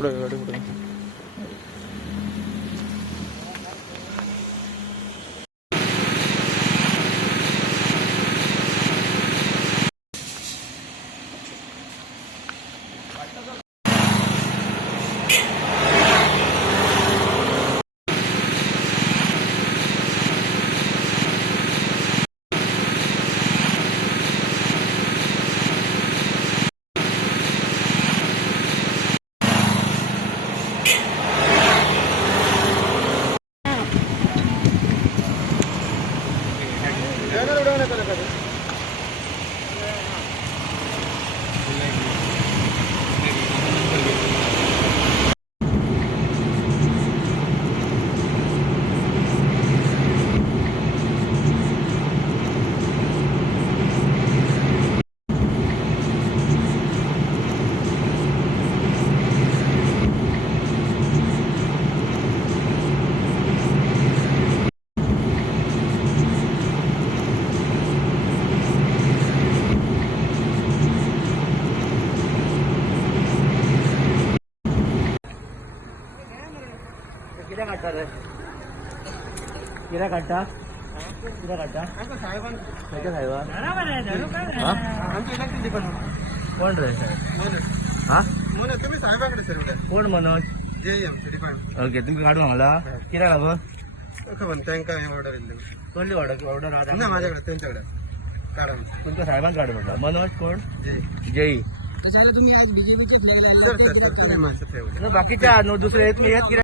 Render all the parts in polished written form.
पुढे गाडी पुढे किरा काढता कोण रे हा तुम्ही साहेबाकडे सर कोण मनोज ओके तुम्ही काढून मला किरा लागो त्यांका ऑर्डर कोणली ऑर्डर ना माझ्याकडे त्यांच्याकडे काढा तुमच्या साहेबांना काढू म्हटलं मनोज कोण जय तुम्ही आज बाकीच्या दुसरे एक मी एक किरा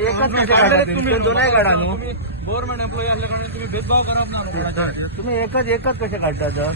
एकच तुम्ही दोनही काढा नो गव्हर्नमेंट एम्प्लॉई असल्याकडे तुम्ही भेदभाव करा तुम्ही एकच कसे काढता